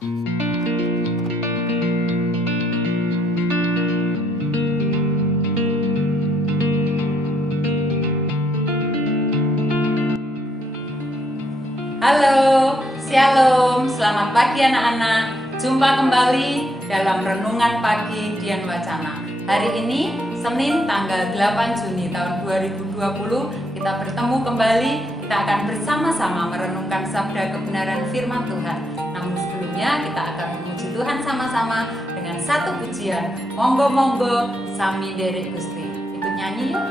Halo, Shalom, selamat pagi anak-anak. Jumpa kembali dalam Renungan Pagi Dian Wacana. Hari ini, Senin tanggal 8 Juni tahun 2020, kita bertemu kembali. Kita akan bersama-sama merenungkan sabda kebenaran firman Tuhan. Namun sebelumnya, kita akan memuji Tuhan sama-sama dengan satu pujian. Monggo-monggo, sami derek Gusti. Ikut nyanyi yuk.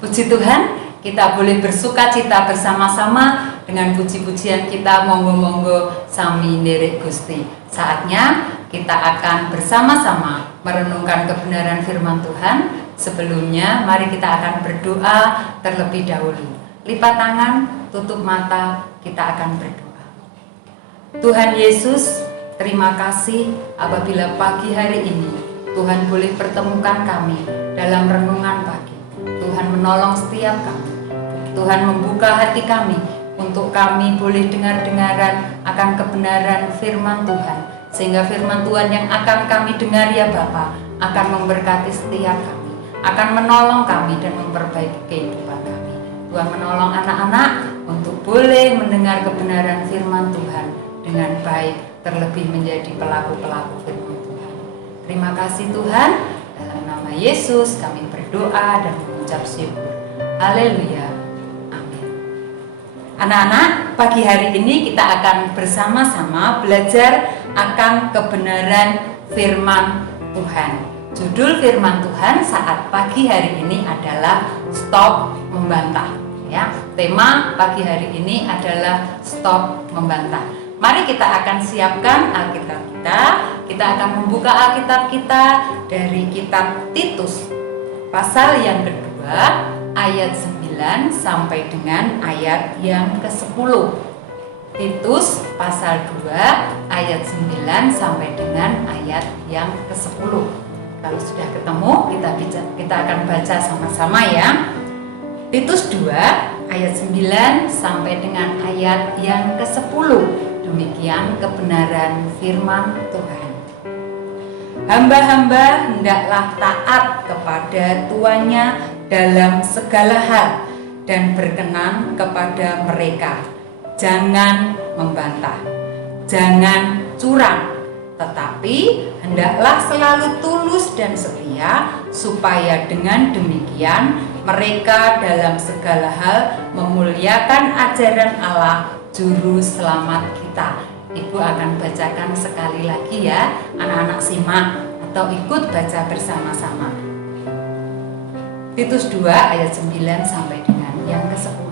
Puji Tuhan, kita boleh bersuka cita bersama-sama dengan puji-pujian kita monggo-monggo sami nderek Gusti. Saatnya kita akan bersama-sama merenungkan kebenaran firman Tuhan. Sebelumnya mari kita akan berdoa terlebih dahulu. Lipat tangan, tutup mata, kita akan berdoa. Tuhan Yesus, terima kasih apabila pagi hari ini Tuhan boleh pertemukan kami dalam renungan pagi. Tuhan menolong setiap kami. Tuhan membuka hati kami untuk kami boleh dengar-dengaran akan kebenaran firman Tuhan. Sehingga firman Tuhan yang akan kami dengar ya Bapa akan memberkati setiap kami, akan menolong kami dan memperbaiki kehidupan kami. Tuhan menolong anak-anak untuk boleh mendengar kebenaran firman Tuhan dengan baik, terlebih menjadi pelaku-pelaku firman Tuhan. Terima kasih Tuhan. Dalam nama Yesus kami berdoa dan mengucap syukur. Haleluya. Amin. Anak-anak, pagi hari ini kita akan bersama-sama belajar akan kebenaran firman Tuhan. Judul firman Tuhan saat pagi hari ini adalah Stop Membantah. Ya, tema pagi hari ini adalah Stop Membantah. Mari kita akan siapkan Alkitab kita. Kita akan membuka Alkitab kita dari kitab Titus pasal yang kedua ayat 9 sampai dengan ayat yang ke-10. Titus pasal 2 ayat 9 sampai dengan ayat yang ke-10. Kalau sudah ketemu kita akan baca sama-sama ya. Titus 2 ayat 9 sampai dengan ayat yang ke-10. Demikian kebenaran firman Tuhan. Hamba-hamba hendaklah taat kepada tuannya dalam segala hal dan berkenan kepada mereka. jangan membantah, jangan curang, tetapi hendaklah selalu tulus dan setia, supaya dengan demikian mereka dalam segala hal memuliakan ajaran Allah Juru Selamat kita. Ibu akan bacakan sekali lagi ya, anak-anak simak atau ikut baca bersama-sama. Titus 2 ayat 9 sampai dengan yang ke-10.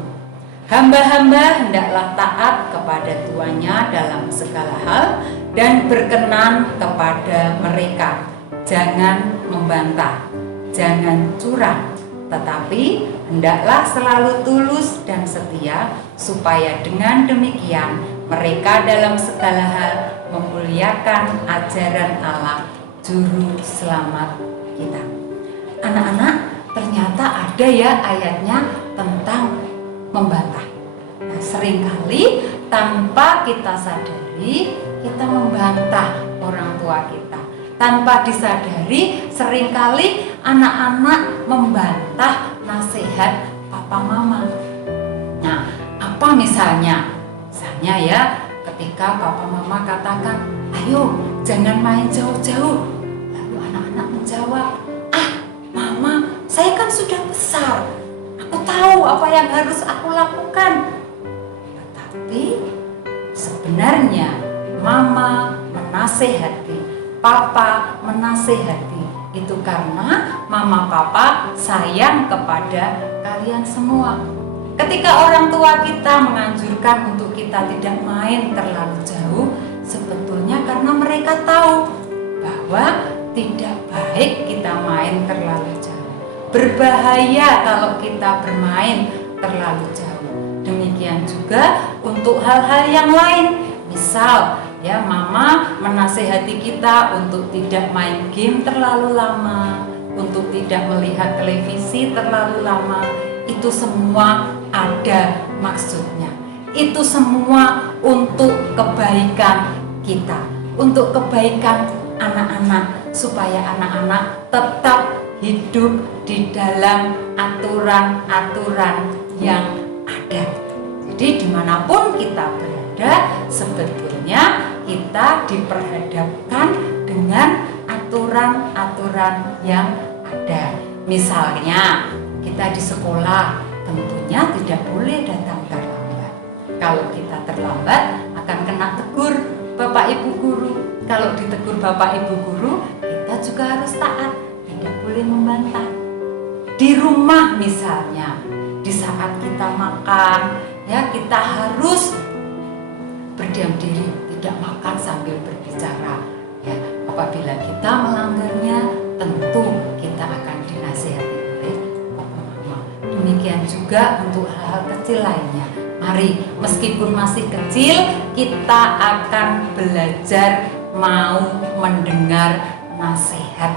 Hamba-hamba hendaklah taat kepada tuannya dalam segala hal dan berkenan kepada mereka. Jangan membantah, jangan curang, tetapi hendaklah selalu tulus dan setia, supaya dengan demikian mereka dalam segala hal memuliakan ajaran Allah Juru Selamat kita. Anak-anak, ternyata ada ya ayatnya tentang membantah. Nah, seringkali tanpa kita sadari kita membantah orang tua kita. Tanpa disadari seringkali anak-anak membantah nasihat papa mama. Nah, apa misalnya? Misalnya ya, ketika papa mama katakan, "Ayo, jangan main jauh-jauh." Lalu anak-anak menjawab, "Mama, saya kan sudah besar. Aku tahu apa yang harus aku lakukan." Tetapi sebenarnya mama menasehati, papa menasehati itu karena mama papa sayang kepada kalian semua. Ketika orang tua kita menganjurkan untuk kita tidak main terlalu jauh, sebetulnya karena mereka tahu bahwa tidak baik kita main terlalu jauh. Berbahaya kalau kita bermain terlalu jauh. Demikian juga untuk hal-hal yang lain. Misal, ya, mama menasehati kita untuk tidak main game terlalu lama, untuk tidak melihat televisi terlalu lama. Itu semua ada maksudnya. Itu semua untuk kebaikan kita, untuk kebaikan anak-anak, supaya anak-anak tetap hidup di dalam aturan-aturan yang ada. Jadi dimanapun kita berada, sebetulnya kita diperhadapkan dengan aturan-aturan yang ada. Misalnya kita di sekolah tentunya tidak boleh datang terlambat. Kalau kita terlambat akan kena tegur Bapak Ibu guru. Kalau ditegur Bapak Ibu guru, kita juga harus taat, tidak boleh membantah. Di rumah misalnya, di saat kita makan, ya, kita harus berdiam diri, tidak makan sambil berbicara. Ya, apabila kita melanggarnya, tentu kita akan dinasihati oleh papa mama. Demikian juga untuk hal-hal kecil lainnya. Mari, meskipun masih kecil, kita akan belajar mau mendengar nasihat,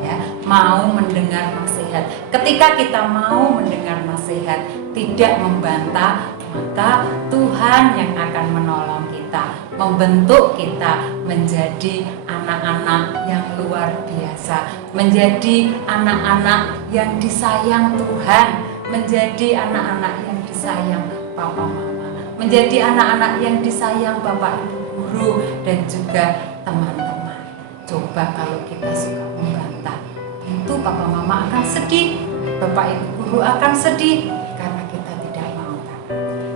ya, mau mendengar nasihat. Ketika kita mau mendengar nasihat, tidak membantah, maka Tuhan yang akan menolong kita, membentuk kita menjadi anak-anak yang luar biasa, menjadi anak-anak yang disayang Tuhan, menjadi anak-anak yang disayang papa mama, menjadi anak-anak yang disayang Bapak Ibu guru dan juga teman-teman. Coba kalau kita suka membantah, tentu papa mama akan sedih, Bapak Ibu guru akan sedih karena kita tidak mau.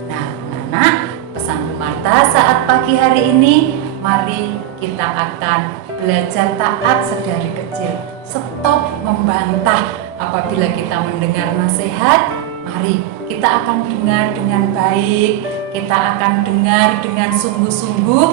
Nah, anak-anak, pesan Bu Marta saat pagi hari ini, mari kita akan belajar taat sedari kecil. Stop membantah apabila kita mendengar nasihat. Mari kita akan dengar dengan baik, kita akan dengar dengan sungguh-sungguh,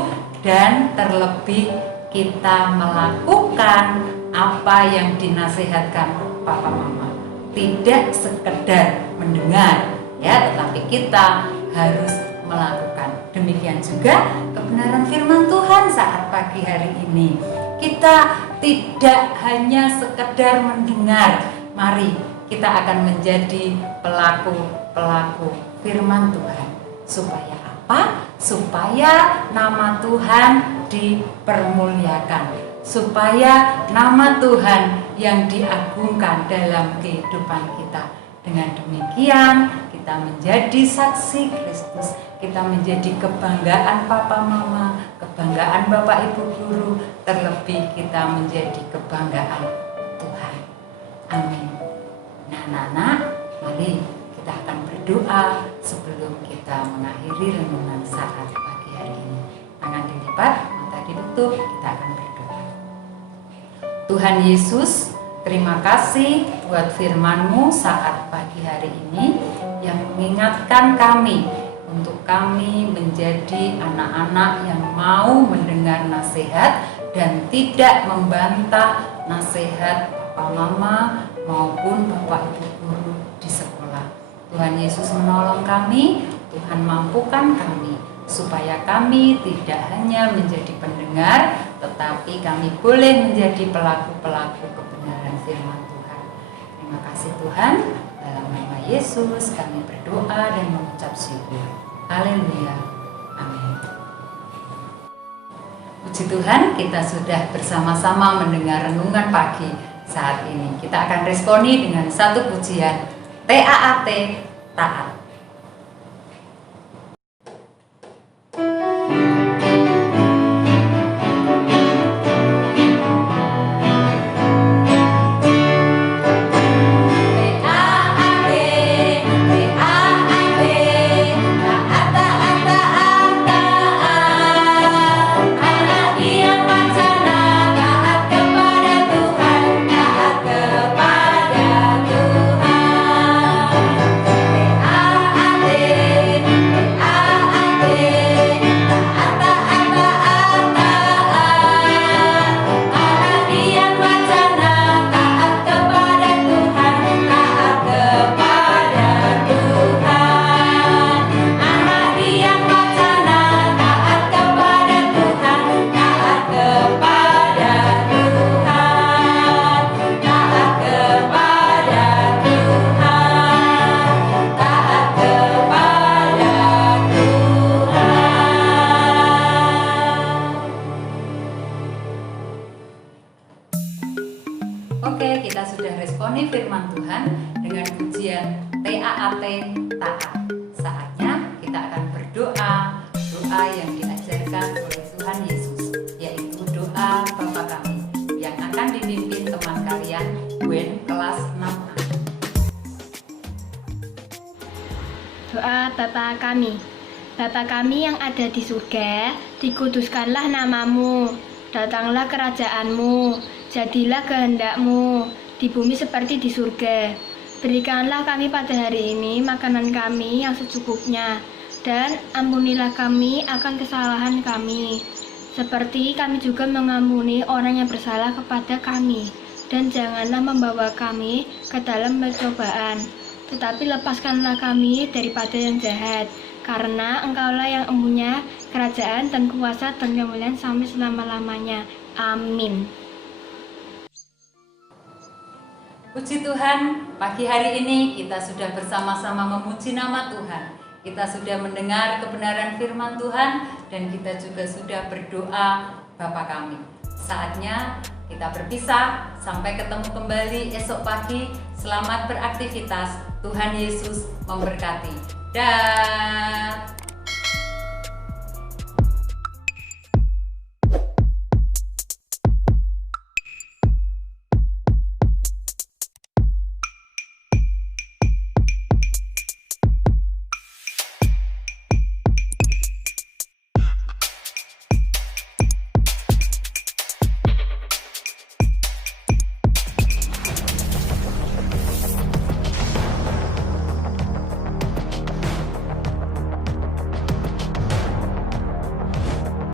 dan terlebih kita melakukan apa yang dinasihatkan papa mama. Tidak sekedar mendengar, ya, tetapi kita harus melakukan. Demikian juga kebenaran firman Tuhan saat pagi hari ini. Kita tidak hanya sekedar mendengar, mari kita akan menjadi pelaku-pelaku firman Tuhan. Supaya apa? Supaya nama Tuhan dipermuliakan, supaya nama Tuhan yang diagungkan dalam kehidupan kita. Dengan demikian kita menjadi saksi Kristus kita menjadi kebanggaan papa mama, kebanggaan bapak ibu guru, terlebih kita menjadi kebanggaan Tuhan. Amin. Nah anak-anak, mari kita akan berdoa sebelum kita mengakhiri renungan saat pagi hari ini. Tangan dilipat, mata ditutup, kita akan berdoa. Tuhan Yesus, terima kasih buat firman-Mu saat pagi hari ini yang mengingatkan kami untuk kami menjadi anak-anak yang mau mendengar nasihat dan tidak membantah nasihat papa mama maupun bapak ibu guru di sekolah. Tuhan Yesus menolong kami, Tuhan mampukan kami supaya kami tidak hanya menjadi pendengar, tetapi kami boleh menjadi pelaku-pelaku kebenaran firman Tuhan. Terima kasih Tuhan, dalam nama Yesus kami berdoa dan mengucap syukur. Haleluya. Amin. Puji Tuhan, kita sudah bersama-sama mendengar renungan pagi saat ini. Kita akan responi dengan satu pujian, TAAT, taat. Oke, kita sudah responi firman Tuhan dengan pujian TAAT, taat. Saatnya kita akan berdoa, doa yang diajarkan oleh Tuhan Yesus, yaitu doa Bapa kami, yang akan dipimpin teman kalian, Gwen, kelas 6A. Doa Bapa kami. Bapa kami yang ada di surga, dikuduskanlah namamu, datanglah kerajaanmu, jadilah kehendak-Mu di bumi seperti di surga. Berikanlah kami pada hari ini makanan kami yang secukupnya, dan ampunilah kami akan kesalahan kami, seperti kami juga mengampuni orang yang bersalah kepada kami. Dan janganlah membawa kami ke dalam pencobaan, tetapi lepaskanlah kami daripada yang jahat, karena Engkaulah yang empunya kerajaan dan kuasa dan kemuliaan sampai selama-lamanya. Amin. Puji Tuhan, pagi hari ini kita sudah bersama-sama memuji nama Tuhan. Kita sudah mendengar kebenaran firman Tuhan dan kita juga sudah berdoa Bapa kami. Saatnya kita berpisah, sampai ketemu kembali esok pagi. Selamat beraktivitas, Tuhan Yesus memberkati. Dah.